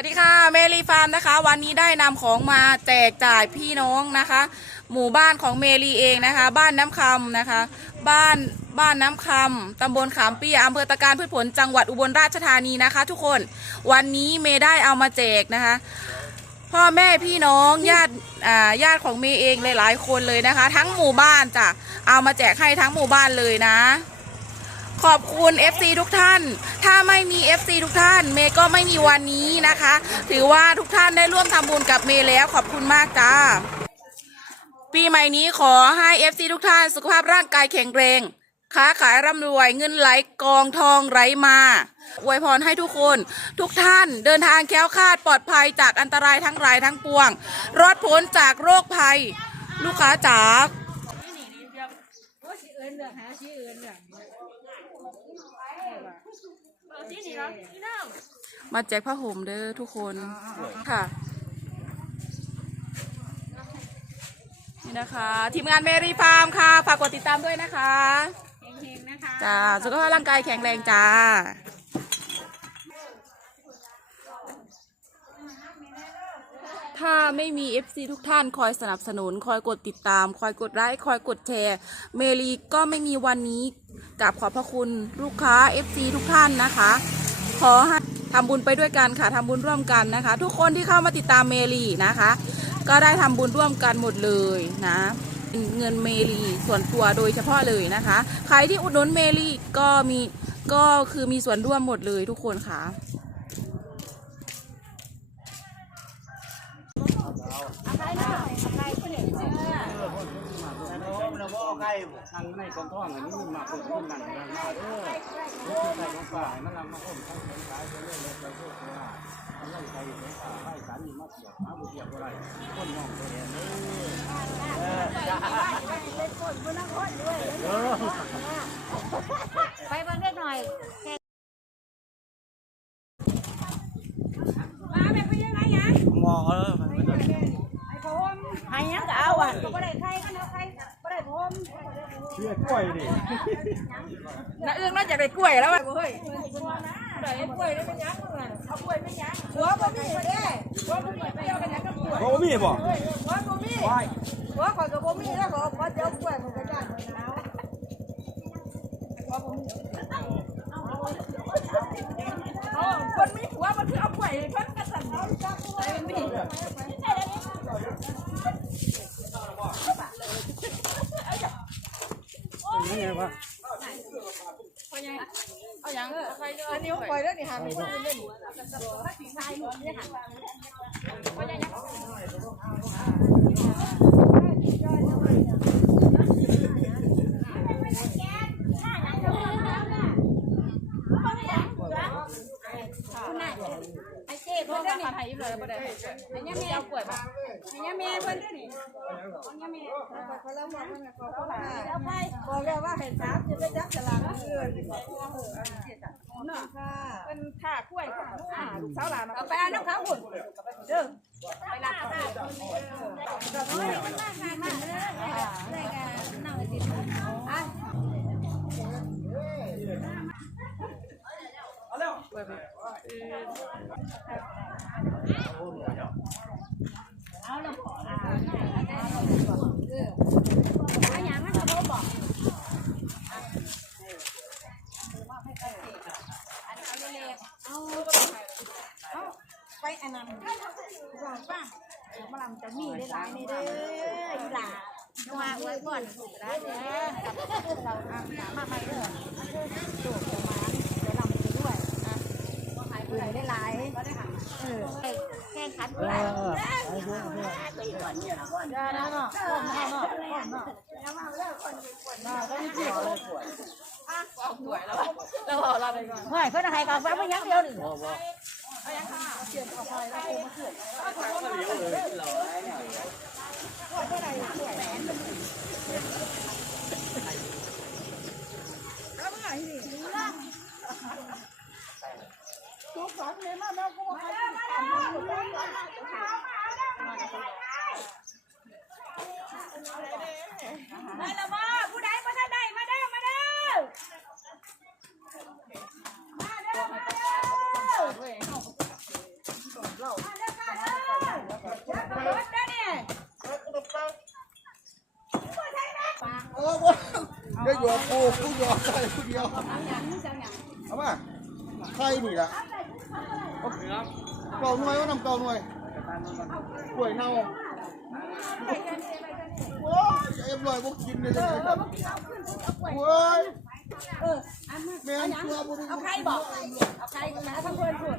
วัสดีค่ะเมลีฟาร์มนะคะ วันนี้ได้นำของมาแจกจ่ายพี่น้องนะคะ หมู่บ้านของเมลีเองนะคะ บ้านน้ำคำนะคะ บ้านบ้านน้ำคำตำบลขามเปียอำเภอตะการพืชผลจังหวัดอุบลราชธานีนะคะ ทุกคนวันนี้เมย์ได้เอามาแจกนะคะ พ่อแม่พี่น้องญาติอ่าญาติของเมย์เองหลายๆคนเลยนะคะ ทั้งหมู่บ้านจ้ะเอามาแจกให้ทั้งหมู่บ้านเลยนะ ขอบคุณ FC ทุกท่าน ถ้าไม่มี FC ทุกท่าน เมย์ก็ไม่มีวันนี้นะคะ ถือว่าทุกท่านได้ร่วมทำบุญกับเมย์แล้วขอบคุณมากจ้า ปีใหม่นี้ขอให้ FC ทุกท่าน สุขภาพร่างกายแข็งแรง ค้าขายร่ำรวยเงินไหลกองทองไหลมาอวยพรให้ทุกคน ทุกท่านเดินทางแคล้วคลาดปลอดภัยจากอันตรายทั้งหลายทั้งปวง รอดพ้นจากโรคภัย ลูกค้าจ๋าว่าสิเอิญเลือหาสิเอิญเลือกมาแจกผ้าห่มเด้อทุกคนค่ะ นี่นะคะ ทีมงานเมรีฟาร์มค่ะฝากกดติดตามด้วยนะคะเฮงๆนะคะจ้าสุขภาพร่างกายแข็งแรงจ้าถ้าไม่มี FC ทุกท่านคอยสนับสนุน คอยกดติดตาม คอยกดไลค์ คอยกดแชร์ เมลีก็ไม่มีวันนี้ กับขอบพระคุณลูกค้า FC ทุกท่านนะคะ ขอให้ทำบุญไปด้วยกันค่ะทำบุญร่วมกันนะคะ ทุกคนที่เข้ามาติดตามเมลีนะคะ ก็ได้ทำบุญร่วมกันหมดเลยนะเงินเมลีส่วนตัวโดยเฉพาะเลยนะคะ ใครที่อุดหนุนเมลีก็มีก็คือมีส่วนร่วมหมดเลยทุกคนค่ะเรา บ่เอาไก่ทางในกองท่องอันนี้มันมาคนคนนั่นกันมาเด้อนี่คือไก่ของป่าให้มันนำมาคนทั้งสองสายไปเรื่อยๆไปเรื่อยๆว่าอันนั้นไก่ของป่าให้สารนี่มาเสียบหาบ่เสียบอะไรคนน้องตัวเองเด้อเออจ้าเออไปเบิ่งเล็กหน่อยหมอเออให้ยังก็เอาอะก็บ่ได้ใครก็เอาใครบ่ได้ผม เชื่อกล้วยดิน้าเอื้องน่าจะได้กล้วยแล้วอะเฮ้ยได้กล้วยได้เป็นยังมึงอะเอากล้วยไม่ยังหัวบ่มีเด้หัวบ่มีไปเอากันยังกับกล้วยบ่มีบ่หัวบ่มีหัวข่อยก็บ่มีแล้วก็ขอเจ้ากล้วยมันก็ย่านเอาเอาคนมีหัวมันคือเอากล้วยเพิ่นก็สั่นเอาจับกล้วยมีนี่ ไงวะเอาอย่างใครเนอันนี้ปล่อยแล้วนี่หาไม่ได้เลยไอ้เจ๊พ่ เพิ่อนเด้อนี่มาไทยเลยแล้วบ่ได้ไอ้เนี่ยแม่เอากล้วยมาไอ้เนี่ยแม่เพิ่นเด้อนี่ไอ้เนี่ยแม่เขาเล่าว่ามันเขาเขาว่าเอาไปบอกแล้วว่าให้ถามจะไปจับฉลากเงินเนาะค่ะเป็นถ่ากล้วยค่ะลูกสาวหลานเอาไปเอาน้ำข้าวหุ่นเด้อไปรับอะเอาอย่างนั้นเขาบอกเอาเอา ไปอันนั้นว่าป้าเดี๋ยวมาลำจะมีได้หลายในเด้ออีหลานัวไว้ก่อนได้เด้อเราทำมาไปเด้อตัวจะมาเดี๋ยวลำไปด้วยนะเหลือ ได้หลายเออแข่งขันด้วยได้นะเนาะพ่อเนาะเนาะพ่อเนาะน่าก็มีเกี่ยวเลยป่วยเอาป่วยแล้วเราเอาเราไปก่อนเฮ้ยเพิ่นให้กาแฟมาอย่างเดียวนี่ได้ละบ่ผู้ใดบ่ทันได้มาเด้อมาเด้อมาเด้อมาเด้อโอ้โห เดี๋ยวโยกกูกูโยกใส่กูเดียวเอามาใครนี่ล่ะ เก่าหน่วยว่านำเก่าหน่วยป่วยเน่าโอ้ยเอ็มลอยพวกกินเลยจังไงครับโอ้ยแม่งตัวบุรีเอาใครบอกเอาใครนะทั้งเพื่อนพูด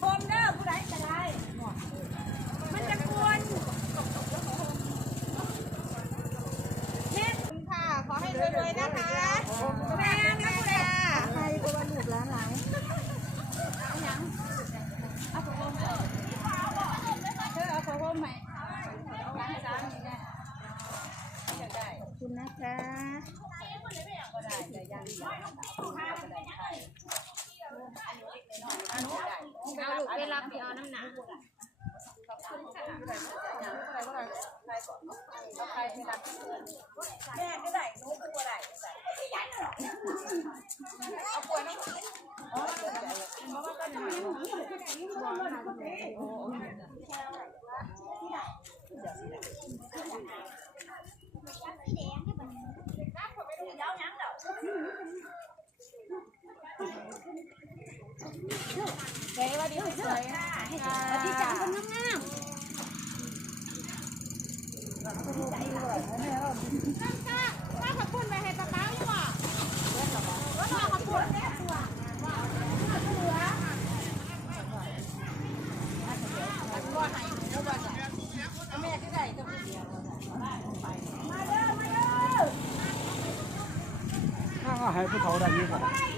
คมเด้อผู้ใดก็ได้ มันจะกวนเช็ดค่ะ ขอให้รวยๆนะคะแม่นะผู้ใดใครก็ว่าลูกร้านหลายเอาหยังเอาผ้าห่มเหรอเธอเอาผ้าห่มไหมร้านสามนี่แน่อยากได้ขอบคุณนะคะก็ได้แต่ยังเอาลูกเวลาไปเอาน้ำหนัก แม่ก็ได้นู้ก็ได้เอาป่วยน้ำ เจ๊ว่าดีสวยๆค่ะ ดีจังคนงามถ้าขับปุ่นไป ให้ตะเก้าอยู่อะแล้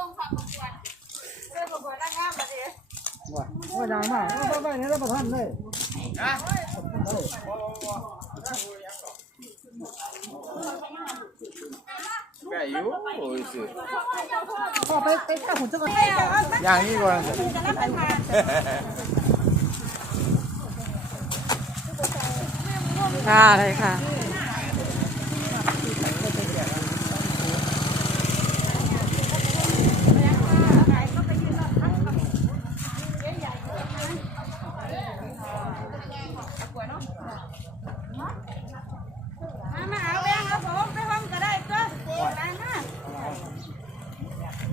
ส่งฝากประกดเพื่อประกวดนางงามเดี๋ยวว่าว่าดังมากว่าว่าเนี่ยประทานเลยนะแกอยู่โอ้ยสิพอไปไปกับหุ่นจักรยานอย่างนี้ก่อนจะรับประานค่ะเลยค่ะ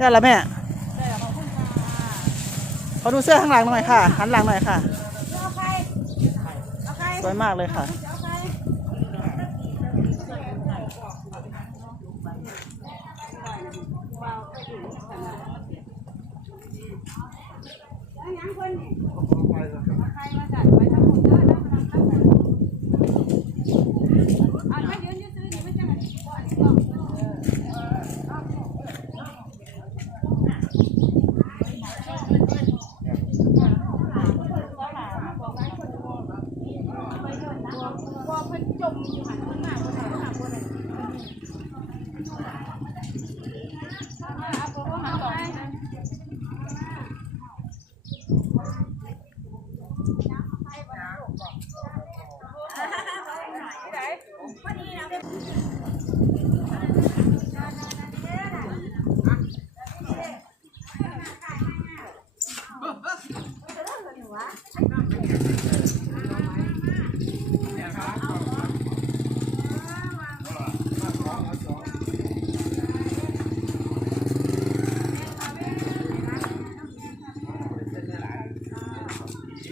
ได้แล้วแม่ขอดูเสื้อข้างหลังหน่อยค่ะ หันหลังหน่อยค่ะเอาใครเอาใครสวยมากเลยค่ะเอาใครเอาหยังคนนี่เอาใครมาจัดไว้ทั้งหมดเด้อแล้วมาทำตั้งแต่เอาไม่ยืนยืนซื้อนี่ไม่ใช่มันบ่อันนี้บอกเออเออเอา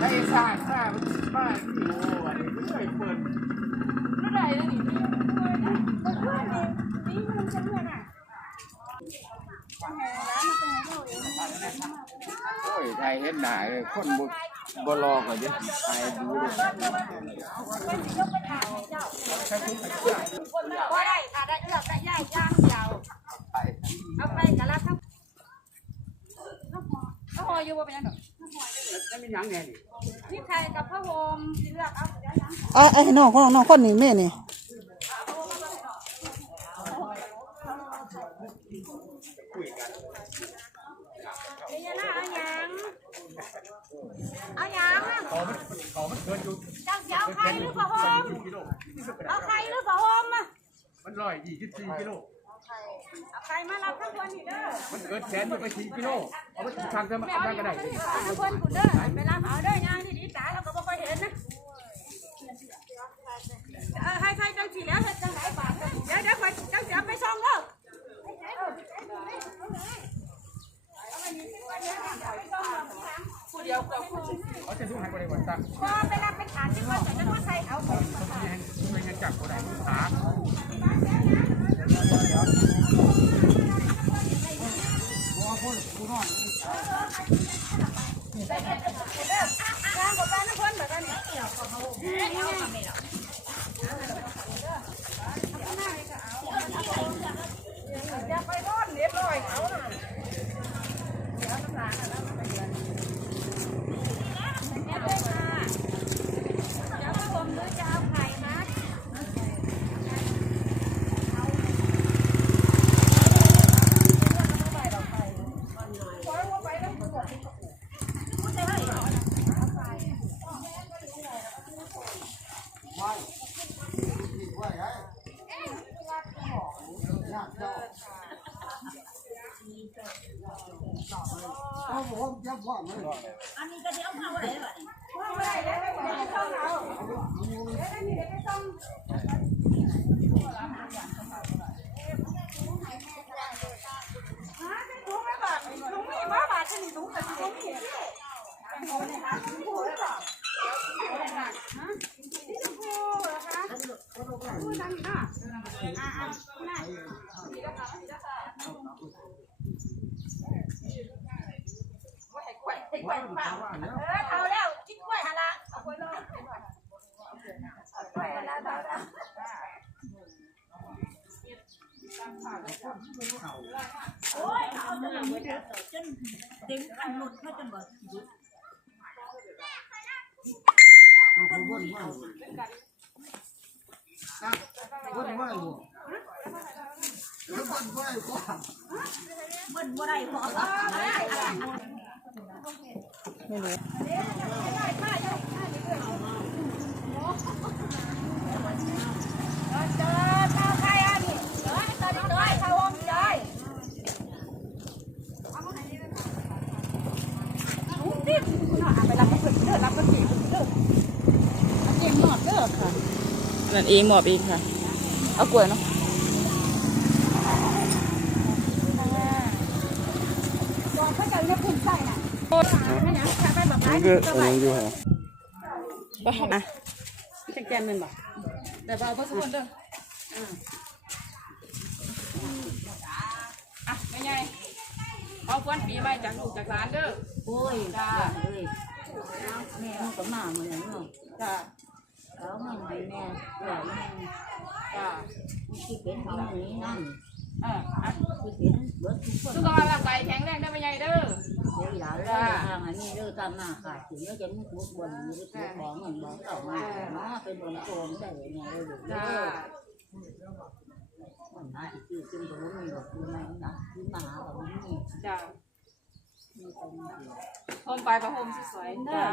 ไอ้ซ่าซ่าบ้านที่โอ้อันนี้ไม่เปิด โอ้ยไทยเห็นหน้าเลยคนบ่บ่รอก็จะสิไทยดูเลยบ่ได้ค่ะได้เลือกได้ย่ายย่างยาวเอาไปกะละครับก็พออยู่บ่เป็นยังดอกแล้วมีหยังแน่นี่นี่ไทยกับพระโฮมสิเลือกเอาเดี๋ยวยังไอ้ไอ้น้องของน้องคนนี้แม่นี่เดี๋ยวนะเอาหยัง เอาหยังขอมันขอมันเกินอยู่จังสิเอาไข่หรือพระโฮมกิโลเอาไข่หรือพระโฮมอะมันร้อยยี่สิบสี่กิโลเอาไข่มารับทั้งคนนี่เด้อมันเกินแสนอยู่ไปสี่กิโลเอาไปทางเดิมมาได้ก็ได้ทั้งคนคุณเด้อไปรับเอาเด้อยางที่ดีตาเราก็บ่ค่อยเห็นนะเออให้ใครจังสิแล้วเฮ็ดจังไหนบาทเดี๋ยวเดี๋ยวไปจังสิเอาไปส่งเด้อ เขาจะดูให้บริวารตั้งพอไปรับไปขายที่ว่าจะจะมาใส่เอาผมเป็นเงินจากคนไหนขาทางกับการทุกคนแบบนี้อย่าไปร่อนเรียบร้อยเขาน่ะเดี๋ยวน้ำลายนะไปเดือนเนี่ยเลยค่ะเดี๋ยวผมหรือจะเอาไข่มา เอาผมจะพ่อมัน อันนี้ก็เดี๋ยวเอาไว้เลยว่าไว้แล้วไม่ต้องเอาเดี๋ยวนี่เดี๋ยวไปส่งหาจะถุงไม่บาทถุงมีมาบาทจะนี่ถุงแต่ถุงมีที่ถุงนี่นะถุงผูหรือเปล่าฮะที่ถุงผูเหรอคะผูนั่นน่ะอ่าอ่าน่ะเออเอาแล้วกินกล้วยฮะละเอากล้วยเลยกล้วยฮะละเอาแล้ว โอ้ยเอาจนหลังมือจน เต็มคันหลุดมาจนบ่หยุดมันวนว่าวนว่าอยู่วนว่าอยู่ก่อนเบิ่นบ่ได้พอไม่รู้เจอเจอใครอะนี่เจอตอนนี้เจอเขาวงเจอ นั่อนเองหมอบเองค่ะ เอากล้วยเนาะมันก็อะไรอยู่ฮะอะจักแจนเงินบ่แต่ว่าเอาไปสักคนเด้ออ่าอะไม่ไงเอาควันปีใหม่จากลูกจากหลานเด้อ โอ้ยจ้าเอ้ยแม่มันก็มาเหมือนกันเนาะจ้าแล้วมันให้แม่เดี๋ยวแม่จ้าที่เป็นอย่างนี้นั่นอะอะที่เป็นเบิดทุกคนสุขภาพร่างกายแข็งแรงได้ไม่ไงเด้อเดี๋ยวหลานเลิกทางอันนี้เลิกตามหน้าขาดถึงแล้วจะมุกมุกบนมือถือของเงินบอกออกมาเนาะเป็นบนโกงได้ยังไงเลยจ้ามันน่าจะคือซึ่งตรงนี้แบบคือมันนะคือมาหาแบบนี้จ้ามีคนเดียว โฮมไปประโฮมสวยๆจ้า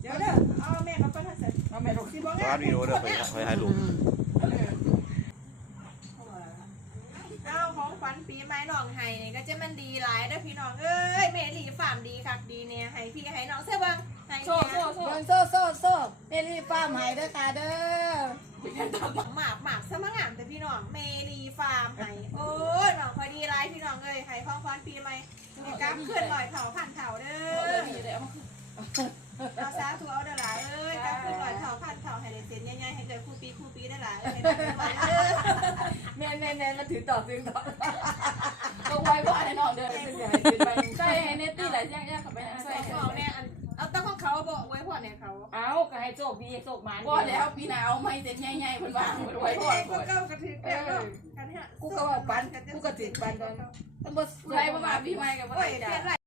เดี๋ยวเด้อเอาแม่มาเพิ่นให้เสร็จเอาแม่ลูกที่บ่ร้านวิดีโอเด้อไปไปถ่ายรูปเอาของขวัญปีใหม่น้องให้นี่ก็จะมันดีหลายเด้อพี่น้องเอ้ยแม่หลีฟาร์มดีคักดีเนี่ยให้พี่ให้น้องเสื้อเบิ่งให้โซ่เนี่ยโซ่โซ่เบิ่งโซ่โซ่โซ่เมลี่ฟ้าร์มให้เด้อค่ะเด้อ หมากหมากสมังงามแต่พี่น้องเมลีฟาร์มให้โอ้ยน้องพอดีหลายพี่น้องเอ้ยให้ของขวัญปีใหม่ให้กลับขึ้นลอยเผาผ่านเผาเด้เออมีได้เอามาเอาซาทัวเอาเด้อหลายเอ้ยกลับขึ้นลอยเผาผ่านเผาให้ได้เซ็นใหญ่ๆให้เจอคู่ปีคู่ปีได้หลายเอ้ยให้ได้หลายเด้อแม่นแม่แม่มาถือต่อถือต่อก็ไว้บ่ให้น้องเด้อเป็นใหญ่เป็นไปใส่ให้เนตตี้หลายอย่างๆข้าไปนะใส่ใส่ของ บอกไว้พอเนี่ยเขาเอาก็ให้โชคดีโชคหมานบ่แล้วปีหน้าเอาไม่เซ็นใหญ่ๆเพิ่นวางไว้ก่อนก็เก้ากระถือแบบกันเนี่ยกูก็ว่าปันกูก็ติดปันตอนต้องบ่ใส่บ่มาปีใหม่ก็บ่โอ้ยได้